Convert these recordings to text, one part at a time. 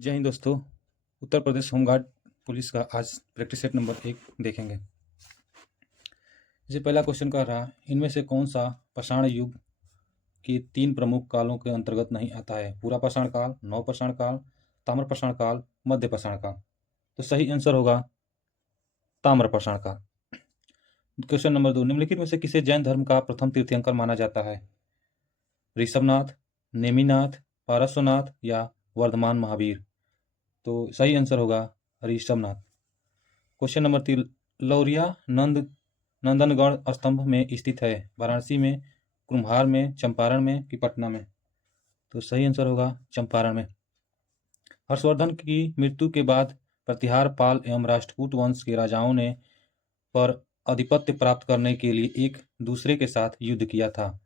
जय हिंद दोस्तों। Uttar Pradesh home guard police का आज प्रैक्टिस सेट नंबर 1 देखेंगे। ये पहला क्वेश्चन कह रहा है, इनमें से कौन सा पाषाण युग के 3 प्रमुख कालों के अंतर्गत नहीं आता है? पूरा पाषाण काल, नव पाषाण काल, ताम्र पाषाण काल, मध्य पाषाण काल। तो सही आंसर होगा ताम्र पाषाण काल। क्वेश्चन नंबर 2, निम्नलिखित में से किसे जैन धर्म का प्रथम तीर्थंकर माना जाता है? ऋषभनाथ, नेमिनाथ, पारस्वनाथ या वर्धमान महावीर। तो सही आंसर होगा ऋषभनाथ। क्वेश्चन नंबर 3, लौरिया नंदनगढ़ स्तंभ में स्थित है? वाराणसी में, कुम्हार में, चंपारण में कि पटना में। तो सही आंसर होगा चंपारण में। हर्षवर्धन की मृत्यु के बाद प्रतिहार पाल एवं राष्ट्रकूट वंश के राजाओं ने पर आधिपत्य प्राप्त करने के लिए एक दूसरे के साथ युद्ध किया था?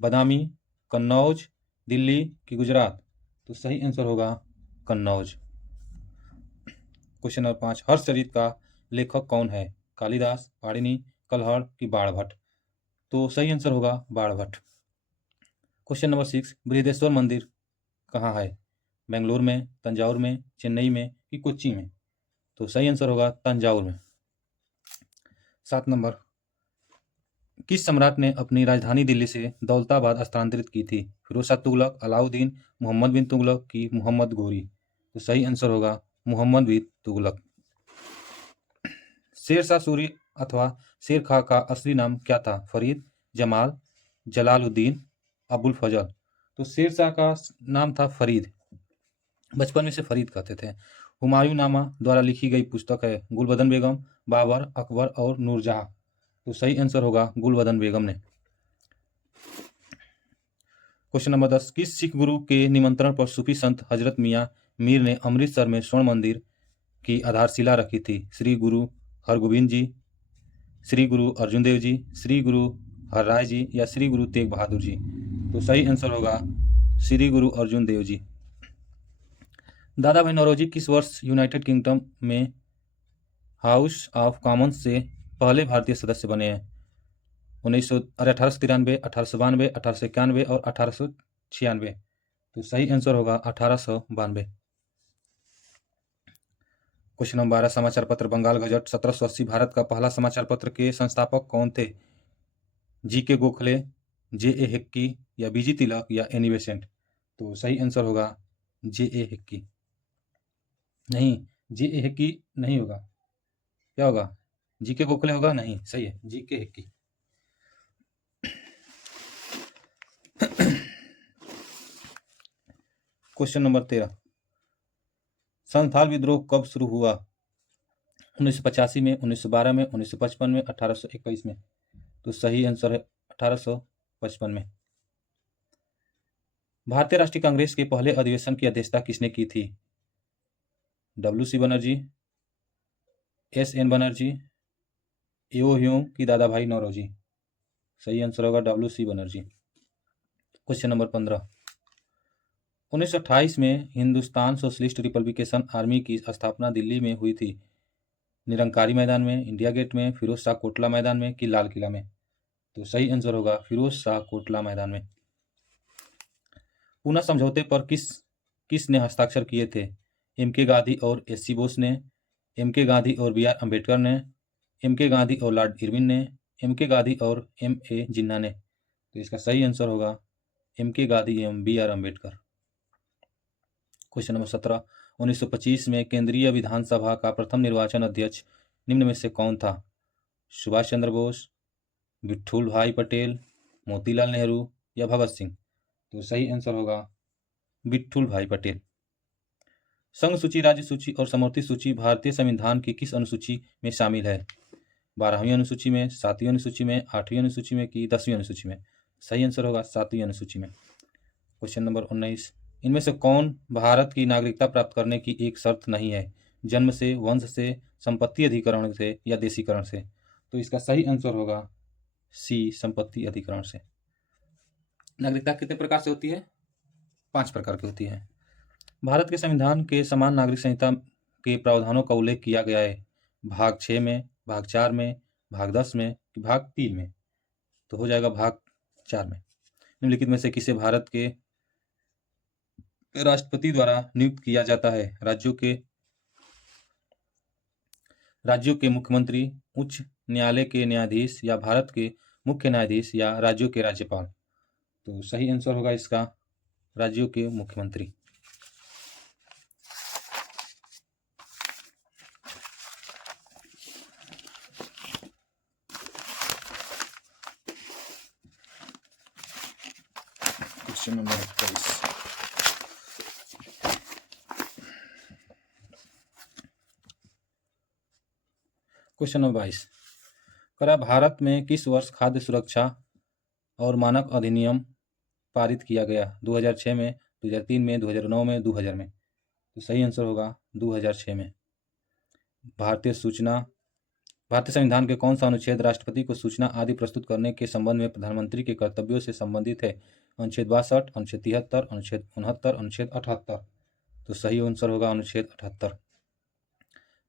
बदामी, कन्नौज, दिल्ली कि गुजरात। तो सही आंसर होगा कन्नौज। क्वेश्चन नंबर 5, हर्षचरित का लेखक कौन है? कालिदास, पाणिनि, कलहड़ कि बाणभट्ट। तो सही आंसर होगा बाणभट्ट। क्वेश्चन नंबर 6, बृहदेश्वर मंदिर कहाँ है? बेंगलोर में, तंजावुर में, चेन्नई में कि कोच्चि में। तो सही आंसर होगा तंजावुर में। 7 नंबर, किस सम्राट ने अपनी राजधानी दिल्ली से दौलताबाद स्थानांतरित की थी? फिरोज शाह तुगलक, अलाउद्दीन, मोहम्मद बिन तुगलक कि मोहम्मद घोरी। तो सही आंसर होगा मोहम्मद बिन तुगलक। शेर शाह सूरी अथवा शेर खां का असली नाम क्या था? फरीद, जमाल, जलालुद्दीन, अबुल फजल। तो शेर शाह का नाम था फरीद, बचपन में से फरीद कहते थे। हुमायूं नामा द्वारा लिखी गई पुस्तक है? गुलबदन बेगम, बाबर, अकबर और नूरजहां। तो सही आंसर होगा गुलबदन बेगम ने। क्वेश्चन नंबर 10, किस सिख गुरु के निमंत्रण पर सूफी संत हजरत मियां मीर ने अमृतसर में स्वर्ण मंदिर की आधारशिला रखी थी? श्री गुरु हरगोबिंद जी, श्री गुरु अर्जुन देव जी, श्री गुरु हरराय जी या श्री गुरु तेग बहादुर जी। तो सही आंसर होगा श्री गुरु अर्जुन देव जी। दादा भाई नौरोजी किस वर्ष यूनाइटेड किंगडम में हाउस ऑफ कॉमन्स से पहले भारतीय सदस्य बने हैं? 1893, 1892, 1891 और 1896। तो सही आंसर होगा 1892। क्वेश्चन नंबर 12, समाचार पत्र बंगाल गजट 1780 भारत का पहला समाचार पत्र के संस्थापक कौन थे? जी के गोखले, जे ए हिक्की या बीजी तिलक या एनी बेसेंट। तो सही आंसर होगा जे ए हिक्की। नहीं, जे ए हिक्की नहीं होगा, क्या होगा? जी के गोखले होगा? नहीं, सही है जी के हिक्की। क्वेश्चन नंबर 13, संथाल विद्रोह कब शुरू हुआ? 1985 में, 1912 में, 1955 में, 1821 में। तो सही आंसर है 1855 में। भारतीय राष्ट्रीय कांग्रेस के पहले अधिवेशन की अध्यक्षता किसने की थी? डब्ल्यू.सी. बनर्जी, एस.एन. बनर्जी, एओ ह्यूम की दादा भाई नौरोजी। सही आंसर होगा डब्ल्यू.सी. बनर्जी। क्वेश्चन नंबर 15, 1928 में हिंदुस्तान सोशलिस्ट रिपब्लिकेशन आर्मी की स्थापना दिल्ली में हुई थी? निरंकारी मैदान में, इंडिया गेट में, फिरोज शाह कोटला मैदान में कि लाल किला में। तो सही आंसर होगा फिरोज शाह कोटला मैदान में। पूना समझौते पर किसने हस्ताक्षर किए थे? एम के गांधी और एस सी बोस ने, एम के गांधी और बी आर अम्बेडकर ने, एम के गांधी और लॉर्ड इरविन ने, एम के गांधी और एम ए जिन्ना ने। तो इसका सही आंसर होगा एम के गांधी एवं B R Ambedkar. Question number 17, 1925 में केंद्रीय विधानसभा का प्रथम निर्वाचन अध्यक्ष निम्न में से कौन था? सुभाष चंद्र बोस, विट्ठल भाई पटेल, मोतीलाल नेहरू या भगत सिंह। तो सही आंसर होगा विट्ठल भाई पटेल। संघ सूची, राज्य सूची और समवर्ती सूची भारतीय संविधान की किस अनुसूची में शामिल है? 12वीं अनुसूची में, 7वीं अनुसूची में, 8वीं अनुसूची में कि 10वीं अनुसूची में। सही आंसर होगा 7वीं अनुसूची में। क्वेश्चन नंबर 19, इनमें से कौन भारत की नागरिकता प्राप्त करने की एक शर्त नहीं है? जन्म से, वंश से, संपत्ति अधिकरण से या देशीकरण से। तो इसका सही आंसर होगा सी, संपत्ति अधिकरण से। नागरिकता कितने प्रकार से होती है? 5 प्रकार की होती है। भारत के संविधान के समान नागरिक संहिता के प्रावधानों का उल्लेख किया गया है? भाग 6 में, भाग 4 में, भाग 10 में कि भाग 3 में। तो हो जाएगा भाग 4 में। निम्नलिखित में से किसे भारत के राष्ट्रपति द्वारा नियुक्त किया जाता है। राज्यों के मुख्यमंत्री, उच्च न्यायालय के न्यायाधीश या भारत के मुख्य न्यायाधीश या राज्यों के राज्यपाल। तो सही आंसर होगा इसका राज्यों के मुख्यमंत्री। Question number 21। Question number 22। करा भारत में किस वर्ष खाद्य सुरक्षा और मानक अधिनियम पारित किया गया? 2006 में, 2003 में, 2009 में, 2000 में। तो सही आंसर होगा 2006 में। भारतीय संविधान के कौन सा अनुच्छेद राष्ट्रपति को सूचना आदि प्रस्तुत करने के संबंध में प्रधानमंत्री के कर्तव्यों से संबंधित है? अनुच्छेद 62, अनुच्छेद 73, अनुच्छेद 69, अनुच्छेद 78। तो सही आंसर होगा अनुच्छेद 78।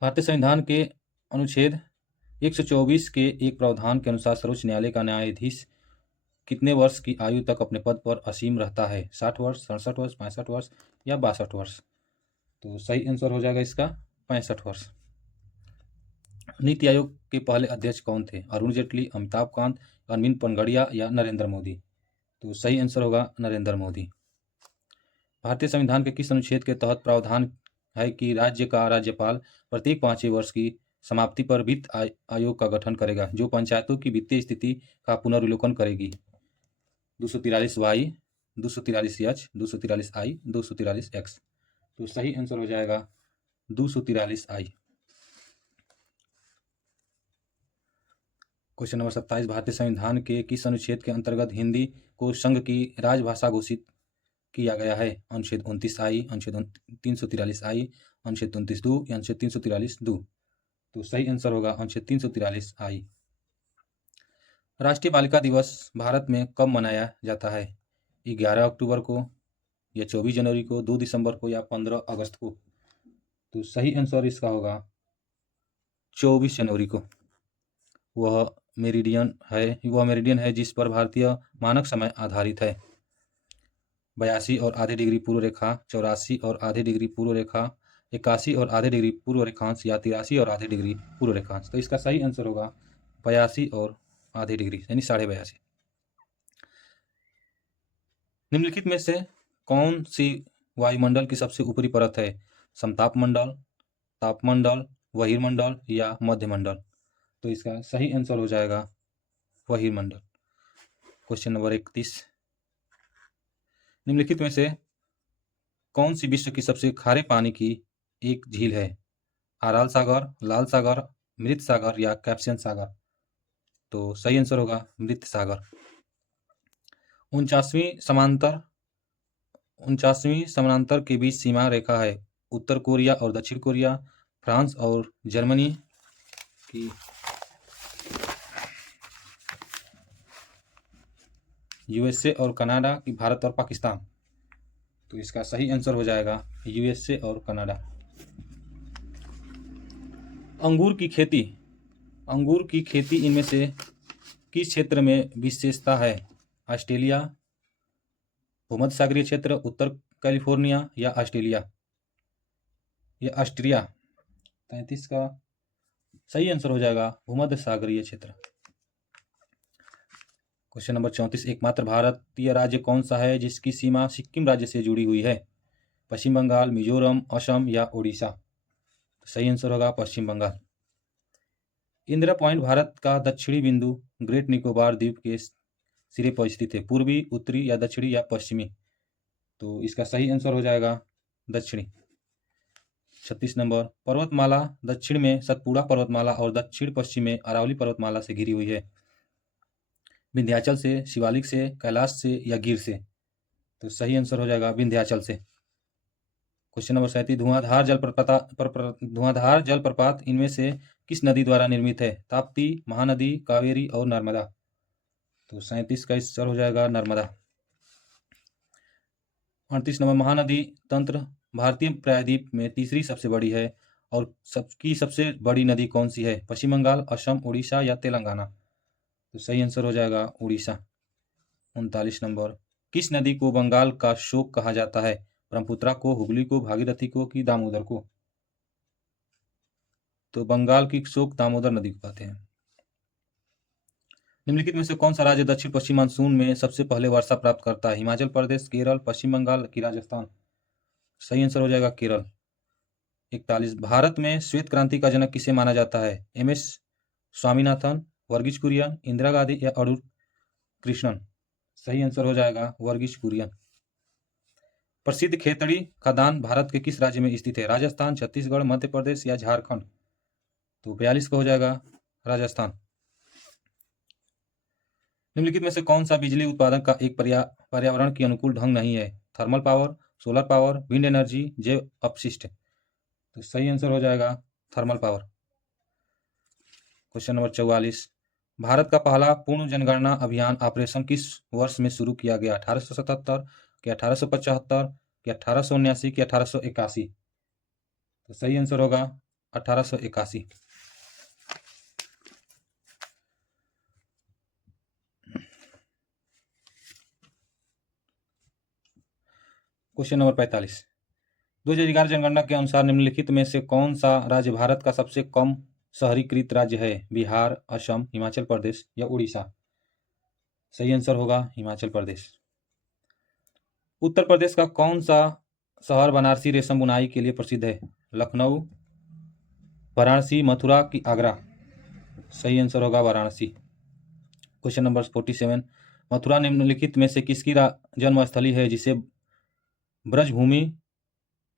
भारतीय संविधान के अनुच्छेद 124 के एक प्रावधान के अनुसार सर्वोच्च न्यायालय का न्यायाधीश कितने वर्ष की आयु तक अपने पद पर असीम रहता है? 60 वर्ष, 67 वर्ष, 65 वर्ष या 62 वर्ष। तो सही आंसर हो जाएगा इसका 65 वर्ष। नीति आयोग के पहले अध्यक्ष कौन थे? अरुण जेटली, अमिताभ कांत, अरविंद पनगड़िया या नरेंद्र मोदी। तो सही आंसर होगा नरेंद्र मोदी। भारतीय संविधान के किस अनुच्छेद के तहत प्रावधान है कि राज्य का राज्यपाल प्रत्येक 5वें वर्ष की समाप्ति पर वित्त आयोग का गठन करेगा, जो पंचायतों की वित्तीय स्थिति का पुनर्विलोकन करेगी? 243Y, 243H, 243I, 243X। तो सही आंसर हो जाएगा 243I। Question number 27। भारतीय संविधान के किस अनुच्छेद के अंतर्गत हिंदी को संघ की राजभाषा घोषित किया गया है? अनुच्छेद 29I, अनुच्छेद 343I, अनुच्छेद 29(2) या अनुच्छेद 343(2)। तो सही आंसर होगा अनुच्छेद 343I। राष्ट्रीय बालिका दिवस भारत में कब मनाया जाता है? 11 अक्टूबर को या 24 जनवरी को, 2 दिसंबर को या 15 अगस्त को। तो सही आंसर इसका होगा 24 जनवरी को। वह मेरिडियन है जिस पर भारतीय मानक समय आधारित है। 82 और आधे डिग्री पूर्व रेखा, 84 और आधे डिग्री पूर्व रेखा, 81 और आधे डिग्री पूर्व रेखांश या 83 और आधे डिग्री पूर्व रेखांश। तो इसका सही आंसर होगा 82 और आधे डिग्री यानी 82.5। निम्नलिखित में से कौन सी वायुमंडल की सबसे ऊपरी परत है? समताप मंडल, तापमंडल, बहिर्मंडल या मध्यमंडल। तो इसका सही आंसर हो जाएगा बहिर्मंडल। Question number 31। निम्नलिखित में से कौन सी विश्व की सबसे खारे पानी की एक झील है? आराल सागर, लाल सागर, मृत सागर या कैप्सियन सागर। तो सही आंसर होगा मृत सागर। 49वीं समानांतर के बीच सीमा रेखा है। उत्तर कोरिया और दक्षिण कोरिया, फ्रांस और जर्मनी की, यूएसए और कनाडा की, भारत और पाकिस्तान। तो इसका सही आंसर हो जाएगा यूएसए और कनाडा। अंगूर की खेती इनमें से किस क्षेत्र में विशेषता है? ऑस्ट्रेलिया, भूमध्य सागरीय क्षेत्र, उत्तर कैलिफोर्निया या ऑस्ट्रेलिया या ऑस्ट्रिया। 33 का सही आंसर हो जाएगा भूमध्य सागरीय क्षेत्र। Question number 34। एकमात्र भारतीय राज्य कौन सा है जिसकी सीमा सिक्किम राज्य से जुड़ी हुई है? पश्चिम बंगाल, मिजोरम, असम या उड़ीसा। सही आंसर होगा पश्चिम बंगाल। इंदिरा पॉइंट भारत का दक्षिणी बिंदु ग्रेट निकोबार द्वीप के सिरे पर स्थित है। पूर्वी, उत्तरी या दक्षिणी या पश्चिमी। तो इसका सही आंसर हो जाएगा दक्षिणी। 36 नंबर। पर्वतमाला दक्षिण में सतपुड़ा पर्वतमाला और दक्षिण पश्चिम में अरावली पर्वतमाला से घिरी हुई है। विंध्याचल से, शिवालिक से, कैलाश से या गिर से। तो सही आंसर हो जाएगा विंध्याचल से। Question number 37। धुआंधार जलप्रपात इनमें से किस नदी द्वारा निर्मित है? ताप्ती, महानदी, कावेरी और नर्मदा। तो 37 का आंसर हो जाएगा नर्मदा। 38 नंबर। महानदी तंत्र भारतीय प्रायद्वीप में तीसरी सबसे बड़ी है और सबसे बड़ी नदी कौन सी है? पश्चिम बंगाल, असम, उड़ीसा या तेलंगाना। तो सही आंसर हो जाएगा उड़ीसा। 39 नंबर। किस नदी को बंगाल का शोक कहा जाता है? ब्रह्मपुत्रा को, हुगली को, भागीरथी को कि दामोदर को? तो बंगाल की शोक दामोदर नदी को कहते हैं। निम्नलिखित में से कौन सा राज्य दक्षिण पश्चिम मानसून में सबसे पहले वर्षा प्राप्त करता है? हिमाचल प्रदेश, केरल, पश्चिम बंगाल की राजस्थान? सही आंसर हो जाएगा केरल। 41। भारत में श्वेत क्रांति का जनक किसे माना जाता है? एम.एस. स्वामीनाथन, वर्गीज कुरियन, इंदिरा गांधी या अड़ूर कृष्णन? सही आंसर हो जाएगा वर्गीज कुरियन। प्रसिद्ध खेतड़ी खदान भारत के किस राज्य में स्थित है? राजस्थान, छत्तीसगढ़, मध्य प्रदेश या झारखंड? तो 42 का हो जाएगा राजस्थान। निम्नलिखित में से कौन सा बिजली उत्पादन का एक पर्यावरण के अनुकूल ढंग नहीं है? Thermal power, solar power, wind energy, जैव अपशिष्ट? तो सही आंसर हो जाएगा thermal power. Question number 44। Bharat का पहला पूर्ण जनगणना अभियान ऑपरेशन किस वर्ष में शुरू किया गया? 1877 कि 1875 कि 1879 कि 1881? तो सही आंसर होगा 1881। Question number 45। 2011 जनगणना के अनुसार निम्नलिखित में से कौन सा राज्य भारत का सबसे कम शहरीकृत राज्य है? बिहार, असम, हिमाचल प्रदेश या उड़ीसा? सही आंसर होगा हिमाचल प्रदेश। उत्तर प्रदेश का कौन सा शहर बनारसी रेशम बुनाई के लिए प्रसिद्ध है? लखनऊ, वाराणसी, मथुरा की आगरा? सही आंसर होगा वाराणसी। Question number 47। मथुरा निम्नलिखित में से किसकी जन्मस्थली है जिसे ब्रजभूमि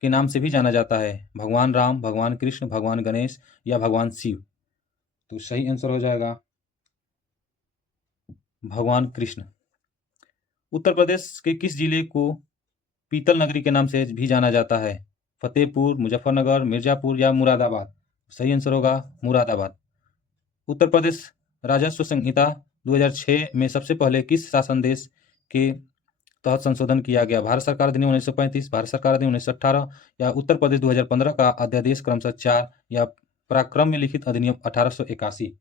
के नाम से भी जाना जाता है? भगवान राम, भगवान कृष्ण, भगवान गणेश या भगवान शिव? तो सही आंसर हो जाएगा भगवान कृष्ण। उत्तर प्रदेश के किस जिले को पीतल नगरी के नाम से भी जाना जाता है? फतेहपुर, मुजफ्फरनगर, मिर्जापुर या मुरादाबाद? सही आंसर होगा मुरादाबाद। उत्तर प्रदेश राजस्व संहिता 2006 में सबसे पहले किस शासन देश के तहत संशोधन किया गया? भारत सरकार अधिनियम 1935, भारत सरकार अधिनियम 1918 या उत्तर प्रदेश 2015 का अध्यादेश क्रमशः 4 या पराक्रम में लिखित अधिनियम 1881?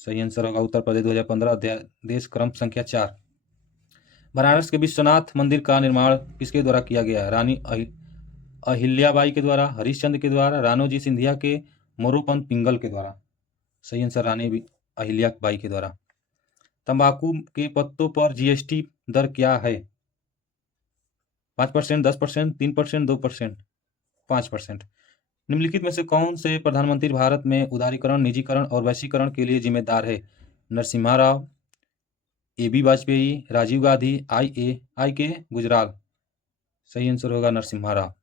सही आंसर होगा उत्तर प्रदेश 2015 अध्यादेश क्रम संख्या 4। बनारस के विश्वनाथ मंदिर का निर्माण किसके द्वारा किया गया? रानी अहिल्याबाई के द्वारा, हरिश्चंद्र के द्वारा, राणोजी सिंधिया के, मोरोपंत पिंगल के द्वारा? सही आंसर रानी अहिल्याबाई के द्वारा। तंबाकू के पत्तों पर जीएसटी दर क्या है? 5%, 10%, 3%, 2%? 5%। निम्नलिखित में से कौन से प्रधानमंत्री भारत में उदारीकरण, निजीकरण और वैश्वीकरण के लिए जिम्मेदार है? नरसिम्हा राव, ए.बी. वाजपेयी, राजीव गांधी, आई के गुजराल? सही आंसर होगा नरसिम्हा राव।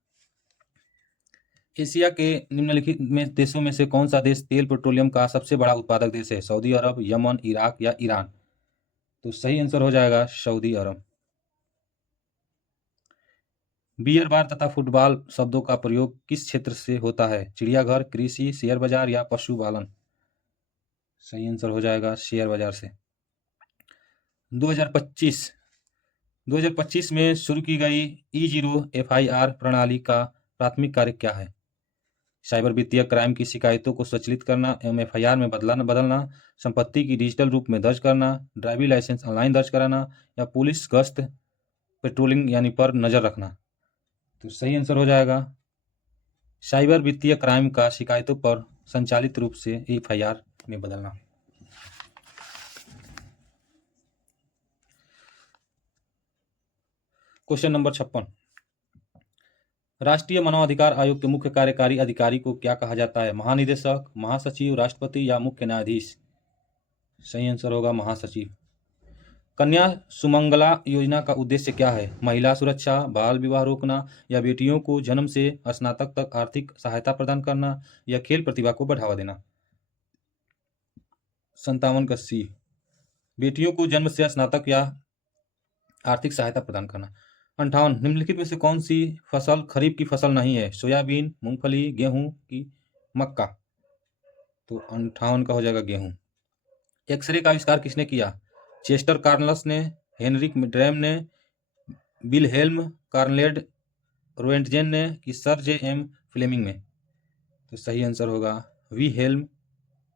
एशिया के निम्नलिखित में देशों में से कौन सा देश तेल पेट्रोलियम का सबसे बड़ा उत्पादक देश है? सऊदी अरब, यमन, इराक या ईरान? तो सही आंसर हो जाएगा सऊदी अरब। बियर बार तथा फुटबॉल शब्दों का प्रयोग किस क्षेत्र से होता है? चिड़ियाघर, कृषि, शेयर बाजार या पशुपालन? सही आंसर हो जाएगा शेयर बाजार से। 2025 में शुरू की गई E0 FIR प्रणाली का प्राथमिक कार्य क्या है? साइबर वित्तीय क्राइम की शिकायतों को स्वचालित करना एवं FIR में बदलना, संपत्ति की डिजिटल रूप में दर्ज करना, ड्राइविंग लाइसेंस ऑनलाइन दर्ज कराना या पुलिस गश्त पेट्रोलिंग यानी पर नजर रखना? तो सही आंसर हो जाएगा साइबर वित्तीय क्राइम का शिकायतों पर संचालित रूप से FIR में बदलना। Question number 56। राष्ट्रीय मानवाधिकार आयोग के मुख्य कार्यकारी अधिकारी को क्या कहा जाता है? महानिदेशक, महासचिव, राष्ट्रपति या मुख्य न्यायाधीश? सही आंसर होगा महासचिव। कन्या सुमंगला योजना का उद्देश्य क्या है? महिला सुरक्षा, बाल विवाह रोकना या बेटियों को जन्म से स्नातक तक आर्थिक सहायता प्रदान करना या खेल प्रतिभा को बढ़ावा देना? 57 का सी, बेटियों को जन्म से स्नातक या आर्थिक सहायता प्रदान करना। 58। निम्नलिखित में से कौन सी फसल खरीफ की फसल नहीं है? सोयाबीन, मूंगफली, गेहूं की मक्का? तो 58 का हो जाएगा गेहूं। एक्सरे का आविष्कार किसने किया? चेस्टर कार्नल्स ने, हेनरिक ड्रेम ने, विलहेल्म कार्नेड रोएंटजेन ने कि सर J.M. फ्लेमिंग ने? तो सही आंसर होगा Wilhelm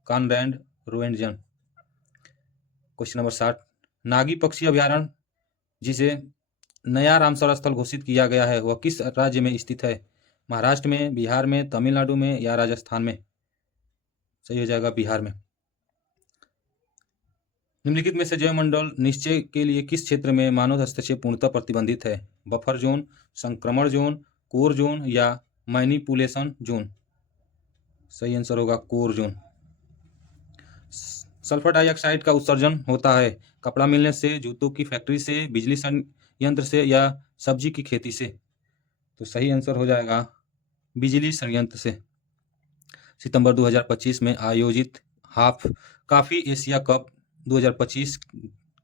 Conrad Roentgen. Question number 60। Nagi पक्षी अभ्यारण्य जिसे नया रामसर स्थल घोषित किया गया है वह किस राज्य में स्थित है? महाराष्ट्र में, बिहार में, तमिलनाडु में या राजस्थान में? सही हो जाएगा बिहार में। निम्नलिखित में से जैवमंडल निश्चय के लिए किस क्षेत्र में मानव हस्तक्षेप पूर्णतः प्रतिबंधित है? बफर जोन, संक्रमण जोन, कोर जोन या मैनिपुलेशन जोन? सही आंसर होगा कोर जोन। सल्फर डाइऑक्साइड का उत्सर्जन होता है कपड़ा मिलने से, जूतों की फैक्ट्री से, बिजली संयंत्र से या सब्जी की खेती से? तो सही आंसर हो जाएगा बिजली संयंत्र से। सितंबर 2025 में आयोजित काफी एशिया कप 2025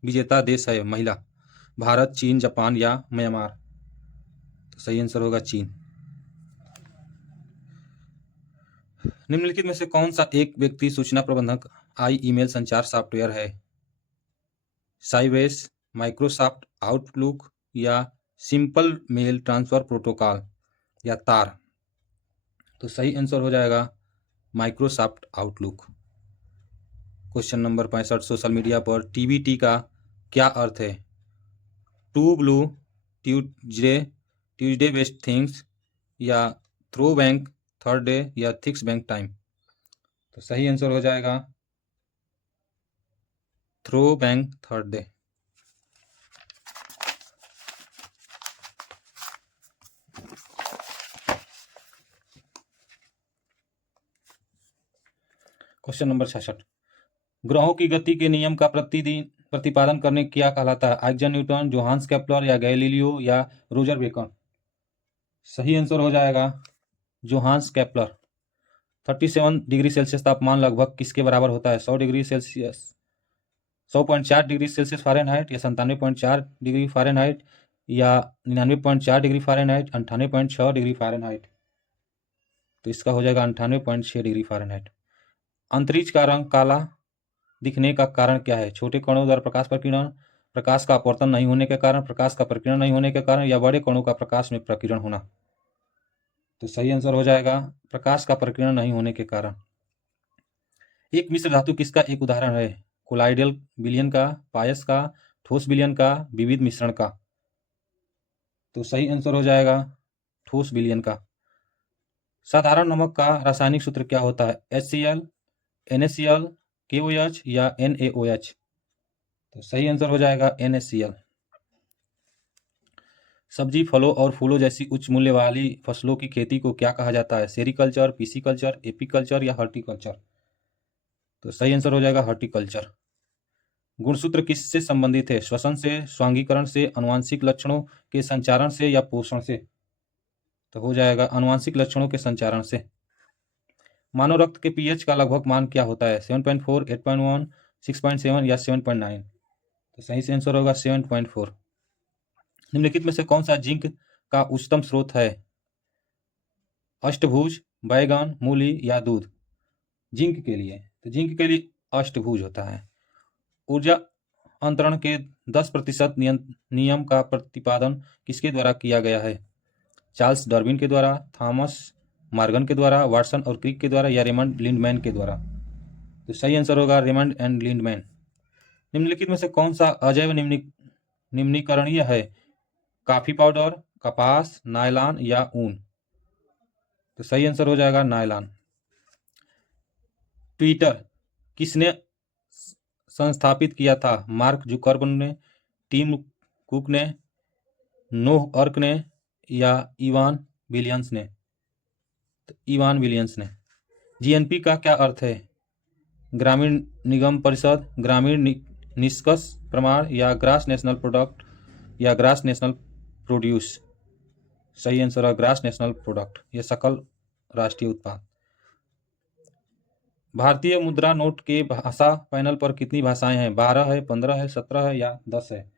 विजेता देश है महिला? भारत, चीन, जापान या म्यांमार? तो सही आंसर होगा चीन। निम्नलिखित में से कौन सा एक व्यक्ति सूचना प्रबंधक ईमेल संचार सॉफ्टवेयर है? साइबेस, माइक्रोसॉफ्ट आउटलुक या सिंपल मेल ट्रांसफर प्रोटोकॉल या तार? तो सही आंसर हो जाएगा Microsoft Outlook. Question number 65, social media पर TBT का क्या अर्थ है? Two blue, Tuesday best things या थ्रो बैंक थर्सडे या थिक्स बैंक टाइम? तो सही आंसर हो जाएगा throw bank Thursday. Question number 66, ग्रहों की गति के नियम का प्रतिपादन करने क्या कहलाता है? आइजन न्यूटन, जोहान्स केपलर या गैलीलियो या रोजर बेकन? सही आंसर हो जाएगा जोहान्स केपलर। 37 डिग्री सेल्सियस तापमान लगभग किसके बराबर होता है? 100 degree Celsius, 100.4 degree Celsius Fahrenheit या 97.4 डिग्री फ़ारेनहाइट या 99.4 डिग्री फ़ारेनहाइट, 98.6 डिग्री फ़ारेनहाइट? तो इसका हो जाएगा 98.6 डिग्री फ़ारेनहाइट। अंतरिक्ष का रंग काला दिखने का कारण क्या है? छोटे कणों द्वारा प्रकाश प्रकीर्णन, प्रकाश का अपवर्तन नहीं होने के कारण, प्रकाश का प्रकीर्णन नहीं होने के कारण या बड़े कणों का प्रकाश में प्रकीर्णन होना? तो सही आंसर हो जाएगा प्रकाश का प्रकीर्णन नहीं होने के कारण। एक मिश्र धातु किसका एक उदाहरण है? कोलाइडल विलयन का, पायस का, ठोस विलयन का, विविध मिश्रण का? तो सही आंसर हो जाएगा ठोस विलयन का। साधारण नमक का रासायनिक सूत्र क्या होता है? HCl, NaCl, KOH या NaOH? तो सही आंसर हो जाएगा NaCl। सब्जी, फलों और फूलों जैसी उच्च मूल्य वाली फसलों की खेती को क्या कहा जाता है? सेरिकल्चर, पिसिकल्चर, एपीकल्चर या हॉर्टिकल्चर? तो सही आंसर हो जाएगा हॉर्टिकल्चर। गुणसूत्र किससे संबंधित है? श्वसन से, स्वांगीकरण से, आनुवंशिक लक्षणों के संचारण से या पोषण से? तो हो जाएगा आनुवंशिक लक्षणों के संचारण से। मानव रक्त के pH का लगभग मान क्या होता है? 7.4, 8.1, 6.7 या 7.9? तो सही से आंसर होगा 7.4। निम्नलिखित में से कौन सा जिंक का उच्चतम स्रोत है? अष्टभुज, बैगन, मूली या दूध? जिंक के लिए, तो जिंक के लिए अष्टभुज होता है। ऊर्जा अंतरण के 10% नियम का प्रतिपादन किसके द्वारा किया गया है? चार्ल्स डार्विन के द्वारा, थॉमस मॉर्गन के द्वारा, वाटसन और क्रिक के द्वारा या रेमंड लिंडमैन के द्वारा? तो सही आंसर होगा रेमंड एंड लिंडमैन। निम्नलिखित में से कौन सा अजैव निम्नीकरणीय है? कॉफी पाउडर, कपास, नायलॉन या ऊन? तो सही आंसर हो जाएगा नायलॉन। ट्विटर किसने संस्थापित किया था? मार्क जुकरबर्ग ने, टिम कुक ने, नोह अर्क ने या इवान विलियम्स ने? तो इवान विलियम्स ने। GNP का क्या अर्थ है? ग्रामीण निगम परिषद, ग्रामीण निष्कर्ष प्रमाण या ग्रास नेशनल प्रोडक्ट या ग्रास नेशनल प्रोड्यूस? सही आंसर है ग्रास नेशनल प्रोडक्ट, यह सकल राष्ट्रीय उत्पाद। भारतीय मुद्रा नोट के भाषा पैनल पर कितनी भाषाएं हैं? 12 है, 15 है, 17 है या 10 है?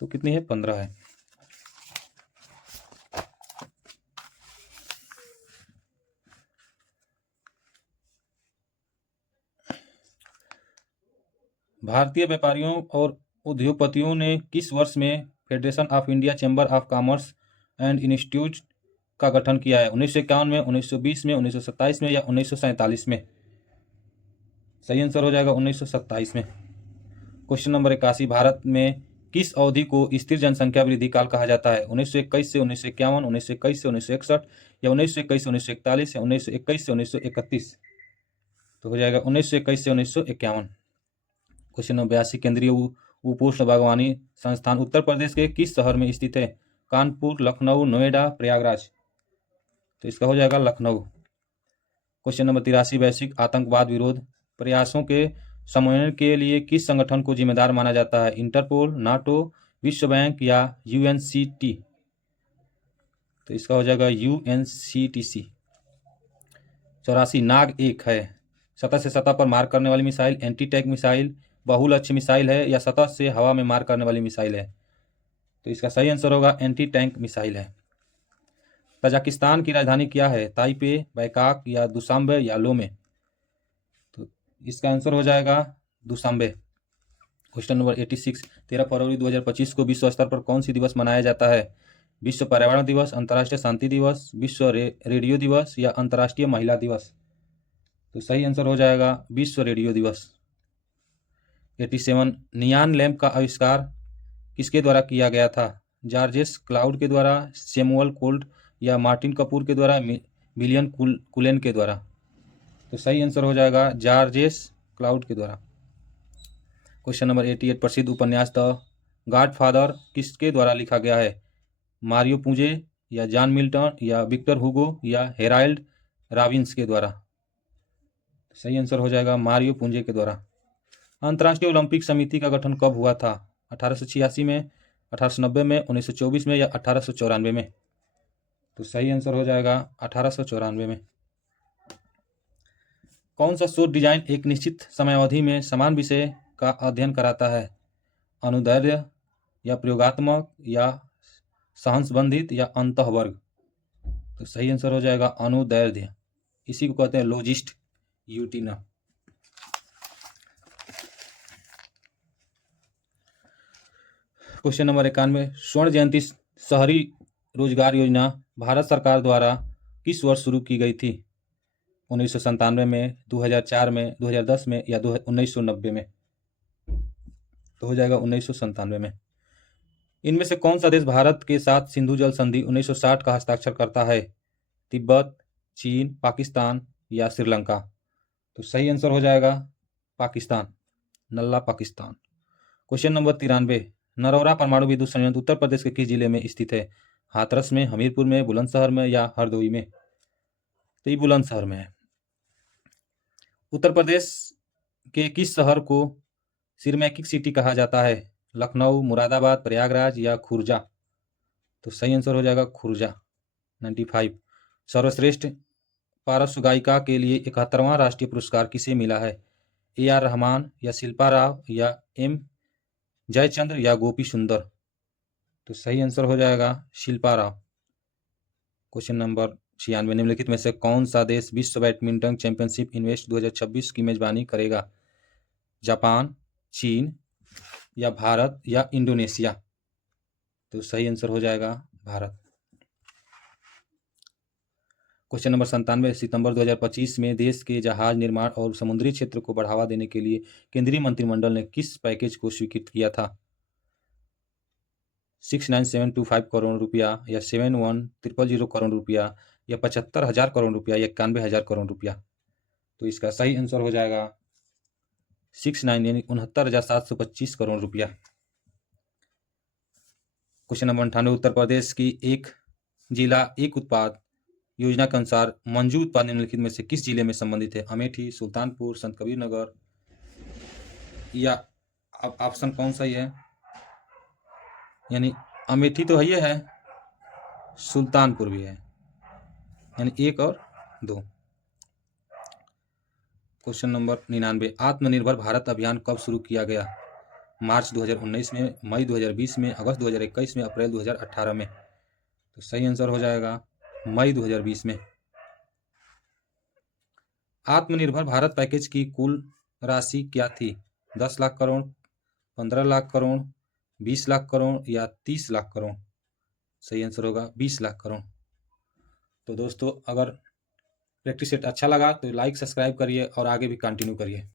तो कितनी है? 15 है। भारतीय व्यापारियों और उद्योगपतियों ने किस वर्ष में federation of India chamber of commerce and institute का गठन किया है? 1951 में, 1920 में, 1927 में या 1947 में? सही आंसर हो जाएगा 1927 में। क्वेश्चन नंबर 81, भारत में किस अवधि को स्थिर जनसंख्या वृद्धि काल कहा जाता है? 1921 से 1951, 1921 से 1961 या 1921 से 1941 या 1921 से 1931? तो हो जाएगा 1921 से 1951। क्वेश्चन नंबर 82, केंद्रीय उपोष्ण बागवानी संस्थान उत्तर प्रदेश के किस शहर में स्थित है? कानपुर, लखनऊ, नोएडा, प्रयागराज? तो इसका हो जाएगा लखनऊ। क्वेश्चन नंबर 83, वैश्विक आतंकवाद विरोध प्रयासों के समन्वय के लिए किस संगठन को जिम्मेदार माना जाता है? इंटरपोल, नाटो, विश्व बैंक या यूएनसीटी? तो इसका हो जाएगा यूएनसीटीसी। 84, नाग एक है सतह से सतह पर मार करने वाली मिसाइल, एंटी टैंक मिसाइल, बहुलक्ष्य मिसाइल है या सतह से हवा में मार करने वाली मिसाइल है? तो इसका सही आंसर होगा एंटी टैंक मिसाइल है। तजाकिस्तान की राजधानी क्या है? ताइपे, बैकाक या दुशांबे या लोमे? तो इसका आंसर हो जाएगा दुशांबे। क्वेश्चन नंबर 86, 13 फरवरी 2025 को विश्व स्तर पर कौन सी दिवस मनाया जाता है? विश्व पर्यावरण दिवस, अंतर्राष्ट्रीय शांति दिवस, विश्व रेडियो दिवस या अंतर्राष्ट्रीय महिला दिवस? तो सही आंसर हो जाएगा विश्व रेडियो दिवस। 87, नियान लैंप का आविष्कार किसके द्वारा किया गया था? जॉर्जेस क्लाउड के द्वारा, सैमुअल कोल्ट या मार्टिन कपूर के द्वारा, विलियम कुलेन के द्वारा? तो सही आंसर हो जाएगा जॉर्जेस क्लाउड के द्वारा। क्वेश्चन नंबर 88, प्रसिद्ध उपन्यास द गॉडफादर किसके द्वारा लिखा गया है? मारियो पूजे या जॉन मिल्टन या विक्टर हुगो या हेराल्ड रॉबिन्स के द्वारा? सही आंसर हो जाएगा मारियो पूंजे के द्वारा। अंतर्राष्ट्रीय ओलंपिक समिति का गठन कब हुआ था? 1886 में, 1890 में, 1924 में या 1894 में? तो सही आंसर हो जाएगा 1894 में। कौन सा शोध डिजाइन एक निश्चित समयावधि में समान विषय का अध्ययन कराता है? अनुदैर्ध्य या प्रयोगात्मक या सहसंबंधित या अंतःवर्ग? तो सही आंसर हो जाएगा अनुदैर्ध्य। इसी को कहते हैं लॉजिस्ट यूटिना। क्वेश्चन नंबर 91, स्वर्ण जयंती शहरी रोजगार योजना भारत सरकार द्वारा किस वर्ष शुरू की गई थी? 1997 में, 2004 में, 2010 में या 1990 में? तो हो जाएगा 1997 में। इनमें से कौन सा देश भारत के साथ सिंधु जल संधि 1960 का हस्ताक्षर करता है? तिब्बत, चीन, पाकिस्तान या श्रीलंका? तो सही आंसर हो जाएगा पाकिस्तान, नल्ला पाकिस्तान। क्वेश्चन नंबर 93, नरौरा परमाणु विद्युत संयंत्र उत्तर प्रदेश के किस जिले में स्थित है? हाथरस में, हमीरपुर में, बुलंदशहर में या हरदोई में? तो ये बुलंदशहर में है। उत्तर प्रदेश के किस शहर को सिरमैकिक सिटी कहा जाता है? लखनऊ, मुरादाबाद, प्रयागराज या खुर्जा? तो सही आंसर हो जाएगा खुर्जा। 95, सर्वश्रेष्ठ पार्श्व गायिका के लिए 71वां राष्ट्रीय पुरस्कार किसे मिला है? AR रहमान या शिल्पा राव या M जयचंद्र या गोपी सुंदर? तो सही आंसर हो जाएगा शिल्पा राव। क्वेश्चन नंबर 96, निम्नलिखित में से कौन सा देश विश्व बैडमिंटन चैंपियनशिप इन्वेस्ट 2026 की मेजबानी करेगा? जापान, चीन या भारत या इंडोनेशिया? तो सही आंसर हो जाएगा भारत। क्वेश्चन नंबर 97, सितंबर 2025 में देश के जहाज निर्माण और समुद्री क्षेत्र को बढ़ावा देने के लिए केंद्रीय मंत्रिमंडल ने किस पैकेज को स्वीकृत किया था? 69725 करोड़ रुपया या 71000 करोड़ रुपया या 75,000 करोड़ रुपया या 91,000 करोड़ रुपया? तो इसका सही आंसर हो जाएगा 69 यानी 69,725 करोड़ रुपया। क्वेश्चन नंबर 98, उत्तर प्रदेश की एक जिला एक उत्पाद योजना के अनुसार मंजू उत्पाद निम्नलिखित में से किस जिले में संबंधित है? अमेठी, सुल्तानपुर, संत कबीर नगर या ऑप्शन कौन सा ही है? यानी अमेठी तो ये है, सुल्तानपुर भी है, यानी 1 और 2। क्वेश्चन नंबर 99, आत्मनिर्भर भारत अभियान कब शुरू किया गया? मार्च 2019 में, मई 2020 में, अगस्त 2021 में, अप्रैल 2018 में? तो सही आंसर हो जाएगा मई 2020 में। आत्मनिर्भर भारत पैकेज की कुल राशि क्या थी? 10 लाख करोड़, 15 लाख करोड़, 20 लाख करोड़ या 30 लाख करोड़? सही आंसर होगा 20 लाख करोड़। तो दोस्तों, अगर प्रैक्टिस सेट अच्छा लगा तो लाइक सब्सक्राइब करिए और आगे भी कंटिन्यू करिए।